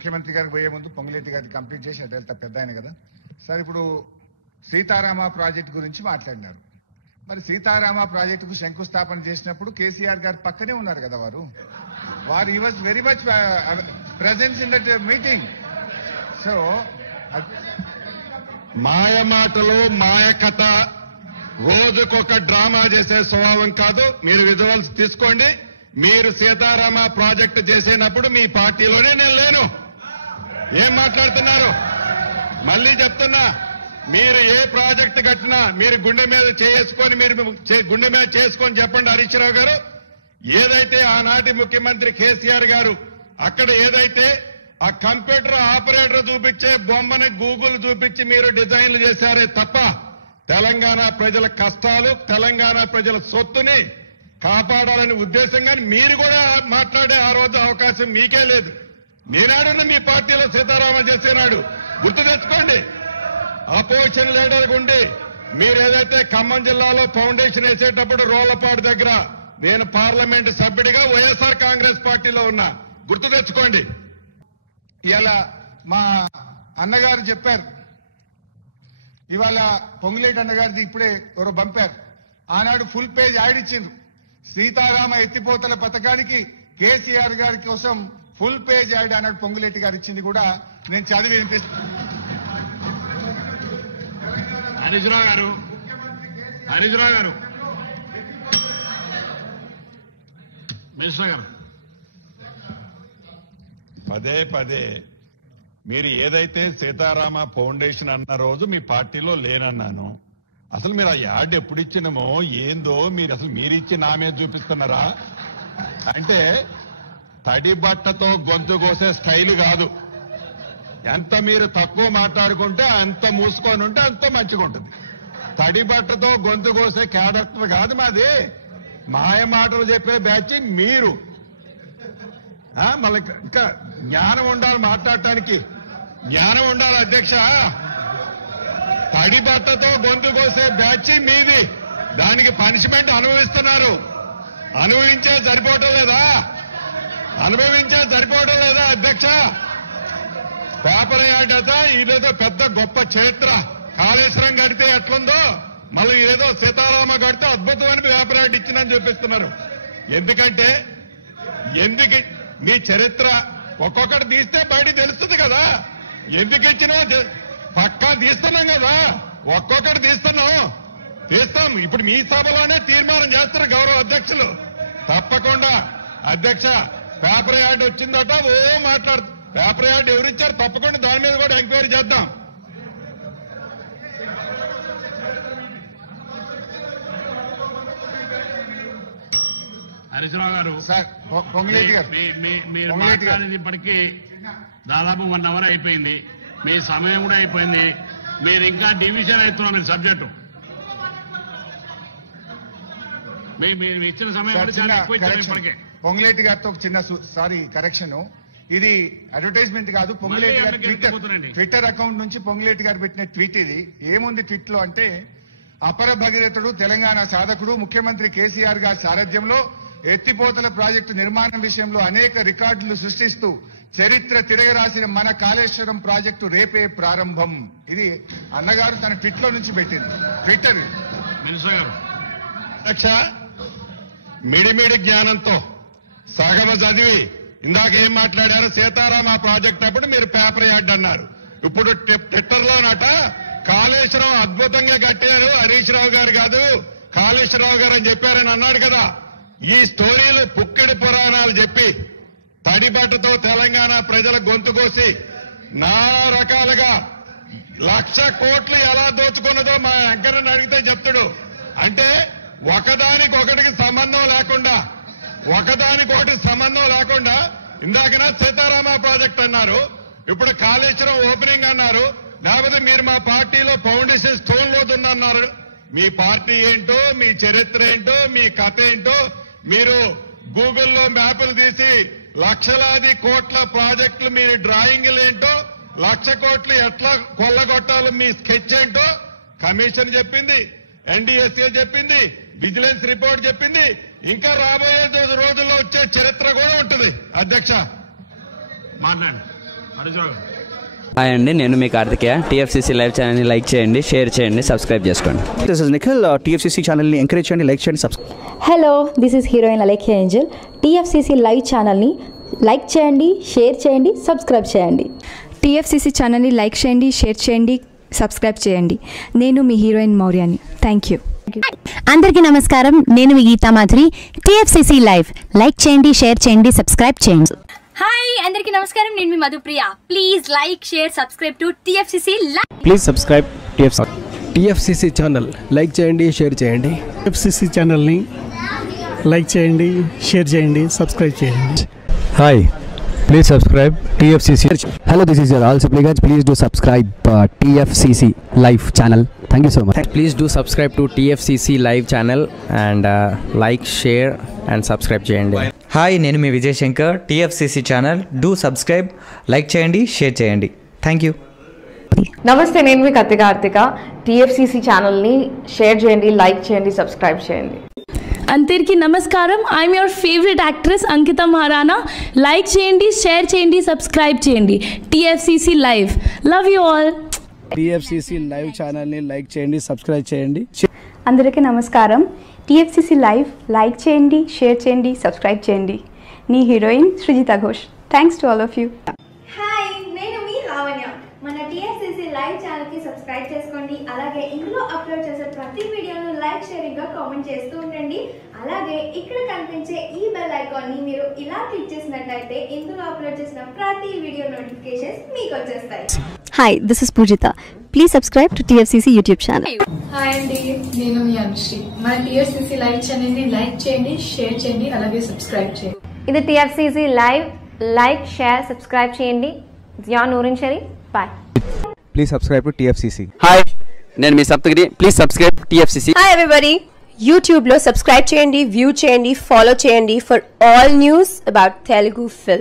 ముఖ్యమంత్రి గారికి పోయే ముందు పొంగులేటి గారిని కంప్లీట్ చేసి అటు వెళ్తా పెద్ద ఆయన కదా సార్. ఇప్పుడు సీతారామ ప్రాజెక్టు గురించి మాట్లాడినారు. మరి సీతారామ ప్రాజెక్టుకు శంకుస్థాపన చేసినప్పుడు కేసీఆర్ గారు పక్కనే ఉన్నారు కదా వారు he was very much presence in that meeting. So మాయ మాటలు మాయ కథ రోజుకొక డ్రామా చేసే స్వభావం కాదు. మీరు విజువల్స్ తీసుకోండి. మీరు సీతారామ ప్రాజెక్టు చేసినప్పుడు మీ పార్టీలోనే నేను లేను. ఏం మాట్లాడుతున్నారు? మళ్ళీ చెప్తున్నా, మీరు ఏ ప్రాజెక్టు కట్టినా మీరు గుండె మీద చేసుకొని గుండె మీద చేసుకొని చెప్పండి హరీష్ రావు గారు. ఏదైతే ఆనాటి ముఖ్యమంత్రి కేసీఆర్ గారు అక్కడ ఏదైతే ఆ కంప్యూటర్ ఆపరేటర్ చూపించే బొమ్మని గూగుల్ చూపించి మీరు డిజైన్లు చేశారే తప్ప తెలంగాణ ప్రజల కష్టాలు తెలంగాణ ప్రజల సొత్తుని కాపాడాలని ఉద్దేశంగా మీరు కూడా మాట్లాడే ఆ రోజు అవకాశం మీకే లేదు. నేనాడున్న మీ పార్టీలో సీతారామ చేసేనాడు గుర్తు తెచ్చుకోండి. అపోజిషన్ లీడర్ ఉండి మీరు ఏదైతే ఖమ్మం జిల్లాలో ఫౌండేషన్ వేసేటప్పుడు రోళ్లపాడు దగ్గర నేను పార్లమెంటు సభ్యుడిగా వైఎస్ఆర్ కాంగ్రెస్ పార్టీలో ఉన్నా గుర్తు తెచ్చుకోండి. ఇలా మా అన్నగారు చెప్పారు. ఇవాళ పొంగులేటి అన్నగారిది ఇప్పుడే ఎవరో పంపారు. ఆనాడు ఫుల్ పేజ్ యాడ్ ఇచ్చిండ్రు. సీతారామ ఎత్తిపోతల పథకానికి కేసీఆర్ గారి కోసం ఫుల్ పేజ్ యాడ్ అన్నాడు పొంగులేటి గారు ఇచ్చింది కూడా నేను చదివి వినిపిస్తాను. హరీష్ రావు గారు మినిస్టర్ గారు పదే పదే మీరు ఏదైతే సీతారామ ఫౌండేషన్ అన్న రోజు మీ పార్టీలో లేనన్నాను. అసలు మీరు ఆ యాడ్ ఎప్పుడు ఇచ్చినామో ఏందో మీరు అసలు మీరిచ్చి నా మీద చూపిస్తున్నారా? అంటే తడి బట్టతో గొంతు కోసే స్టైల్ కాదు. ఎంత మీరు తక్కువ మాట్లాడుకుంటే అంత మూసుకొని ఉంటే అంత మంచిగా ఉంటుంది. తడి బట్టతో గొంతు కోసే క్యారెక్టర్ కాదు మాది. మాయ మాటలు చెప్పే బ్యాచ్ మీరు. మళ్ళీ ఇంకా జ్ఞానం ఉండాలి, మాట్లాడటానికి జ్ఞానం ఉండాలి అధ్యక్ష. తడి బట్టతో గొంతు కోసే బ్యాచ్ మీది. దానికి పనిష్మెంట్ అనుభవిస్తున్నారు. అనుభవించే సరిపోవటం లేదా అధ్యక్ష? పేపర్ యాడ్ అట ఇదేదో పెద్ద గొప్ప చరిత్ర. కాళేశ్వరం కడితే ఎట్లుందో మళ్ళీ ఏదో సీతారామ కడితే అద్భుతమైన పేపర్ యాడ్ ఇచ్చిందని చూపిస్తున్నారు. ఎందుకంటే మీ చరిత్ర ఒక్కొక్కటి తీస్తే బయట తెలుస్తుంది కదా. ఎందుకు ఇచ్చినా పక్కా తీస్తున్నాం కదా. ఒక్కొక్కటి తీస్తాం. ఇప్పుడు మీ సభలోనే తీర్మానం చేస్తారు గౌరవ అధ్యక్షులు. తప్పకుండా అధ్యక్ష పేపర్ యాడ్ వచ్చిందట మాట్లాడుతూ పేపర్ యాడ్ ఎవరిచ్చారు? తప్పకుండా దాని మీద కూడా ఎంక్వైరీ చేద్దాం. హరీష్ రావు గారు పొంగులేటి గారు మీరు మాట్లాడేది ఇప్పటికీ దాదాపు 1 అవర్ అయిపోయింది. మీ సమయం కూడా అయిపోయింది. మీరు ఇంకా డివిజన్ అవుతున్నారు మీరు సబ్జెక్టు. మీరు ఇచ్చిన సమయం ఇప్పటికే. పొంగులేటి గారితో ఒక చిన్న కరెక్షన్. ఇది అడ్వర్టైజ్మెంట్ కాదు. పొంగులేటి గారి ట్విట్టర్ అకౌంట్ నుంచి పొంగులేటి గారు పెట్టిన ట్వీట్ ఇది. ఏముంది ట్వీట్ లో అంటే, అపర భగీరథుడు తెలంగాణ సాధకుడు ముఖ్యమంత్రి కేసీఆర్ గారి సారథ్యంలో ఎత్తిపోతల ప్రాజెక్టు నిర్మాణం విషయంలో అనేక రికార్డులు సృష్టిస్తూ చరిత్ర తిరగరాసిన మన కాళేశ్వరం ప్రాజెక్టు రేపే ప్రారంభం. ఇది అన్నగారు తన ట్విట్ లో నుంచి పెట్టింది. ట్విట్టర్ మినిస్టర్ గారు మిడిమిడి జ్ఞానంతో సగమ చదివి ఇందాక ఏం మాట్లాడారు? సీతారామ ప్రాజెక్ట్ అప్పుడు మీరు పేపర్ యాడ్ అన్నారు. ఇప్పుడు ట్విట్టర్లోనట కాళేశ్వరం అద్భుతంగా కట్టారు హరీష్ రావు గారు కాదు కాళేశ్వరరావు గారు అని చెప్పారని అన్నాడు కదా. ఈ స్టోరీలు పుక్కిడి పురాణాలు చెప్పి తడిబట్టతో తెలంగాణ ప్రజల గొంతు కోసి నానా రకాలుగా 1,00,000 కోట్లు ఎలా దోచుకున్నదో మా వెంకన్నని అడిగితే చెప్తాడు. అంటే ఒకదానికొకటికి సంబంధం లేకుండా ఇందాకనే సీతారామ ప్రాజెక్ట్ అన్నారు, ఇప్పుడు కాళేశ్వరం ఓపెనింగ్ అన్నారు, లేకపోతే మీరు మా పార్టీలో ఫౌండేషన్ స్టోన్ లోతుందన్నారు. మీ పార్టీ ఏంటో, మీ చరిత్ర ఏంటో, మీ కథ ఏంటో మీరు గూగుల్లో మ్యాపులు తీసి లక్షలాది కోట్ల ప్రాజెక్టులు మీ డ్రాయింగ్లు ఏంటో, 1,00,000 కోట్లు ఎట్లా కొల్లగొట్టాలో మీ స్కెచ్ ఏంటో కమిషన్ చెప్పింది, ఎన్డీఎస్ఏ చెప్పింది, విజిలెన్స్ రిపోర్ట్ చెప్పింది. ఇంకా రాబోయే రోజుల్లో వచ్చే చరిత్ర కూడా ఉంటుంది. అధ్యక్ష మాట్లాడండి. హాయ్ అండి, నేను మీ కార్తికేయ. టీఎఫ్సీసీ లైవ్ ఛానల్ని లైక్ చేయండి, షేర్ చేయండి, సబ్స్క్రైబ్ చేసుకోండి. This is Nikhil. టీఎఫ్సీసీ ఛానల్ని ఎంకరేజ్ చేయండి, లైక్ చేయండి, subscribe. Hello, this is heroine Alekhya Angel. TFCC live ఛానల్ని లైక్ చేయండి, షేర్ చేయండి, సబ్స్క్రైబ్ చేయండి. టీఎఫ్సీసీ ఛానల్ని లైక్ చేయండి, షేర్ చేయండి, సబ్స్క్రైబ్ చేయండి. నేను మీ హీరోయిన్ మౌర్యాని. Thank you. అందరికీ నమస్కారం, నేను మీ Geetha Madhuri. TFCC live like చేయండి, షేర్ చేయండి, సబ్స్క్రైబ్ చేయండి. హాయ్ అందరికీ నమస్కారం, నేను మీ Madhupriya. Please like, share, subscribe to TFCC live. Please subscribe TFCC channel. Like చేయండి, షేర్ చేయండి. టీఎఫ్సీసీ ఛానల్ని లైక్ చేయండి, షేర్ చేయండి, సబ్స్క్రైబ్ చేయండి. Hi, please subscribe TFCC. Hello, this is your ఆల్ Sipligunj. Please do subscribe TFCC live channel. Thank you so much. Please do subscribe to TFCC live channel and like, share and subscribe చేయండి. హాయ్, నేను మీ Vijay Shankar. TFCC channel do subscribe, like చేయండి, share చేయండి. Thank you. నమస్తే, నేను మీ కార్తిక. టీఎఫ్సీసీ ఛానల్ని షేర్ చేయండి, లైక్ చేయండి, సబ్స్క్రైబ్ చేయండి. అందరికీ నమస్కారం, I'm your favourite actress Ankita Maharana. Like చేయండి, షేర్ చేయండి, సబ్స్క్రైబ్ చేయండి. TFCC live. Love you all. TFCC live ఛానల్ని లైక్ చేయండి, సబ్స్క్రైబ్ చేయండి. అందరికీ నమస్కారం. టీఎఫ్సీసీ లైవ్ లైక్ చేయండి, షేర్ చేయండి, సబ్స్క్రైబ్ చేయండి. నీ heroine Srujitha Ghosh. Thanks to all of you. Hi, నేను మీ లావణ్య. మన టీఎఫ్సీసీ లైవ్ ఛానల్ కి సబ్స్క్రైబ్ చేసుకోండి. అలాగే ఇందులో అప్లోడ్ చేసే ప్రతి వీడియోను లైక్, షేరింగ్ గా కామెంట్ చేస్తూ ఉండండి. అలాగే ఇక్కడ కనిపించే ఈ బెల్ ఐకాన్ ని మీరు ఇలా క్లిక్ చేసినట్లయితే ఇందులో అప్లోడ్ చేసిన ప్రతి వీడియో నోటిఫికేషన్స్ మీకు వచ్చేస్తాయి. Hi, this is Poojitha. Please subscribe to TFCC YouTube channel. Hi అండి, నేను మీ అనుశ్రీ. మన టీఎఫ్సీసీ లైవ్ ఛానల్ని లైక్ చేయండి, షేర్ చేయండి, అలాగే సబ్స్క్రైబ్ చేయండి. ఇది TFCC live. Like, share, subscribe చేయండి. Zia Noorin Shari. Bye. Please subscribe to TFCC. Hi, నేను మీ Saptagiri. Please subscribe TFCC. Hi everybody, యూట్యూబ్లో సబ్స్క్రైబ్ చేయండి, వ్యూ చేయండి, ఫాలో చేయండి for all news about Telugu film.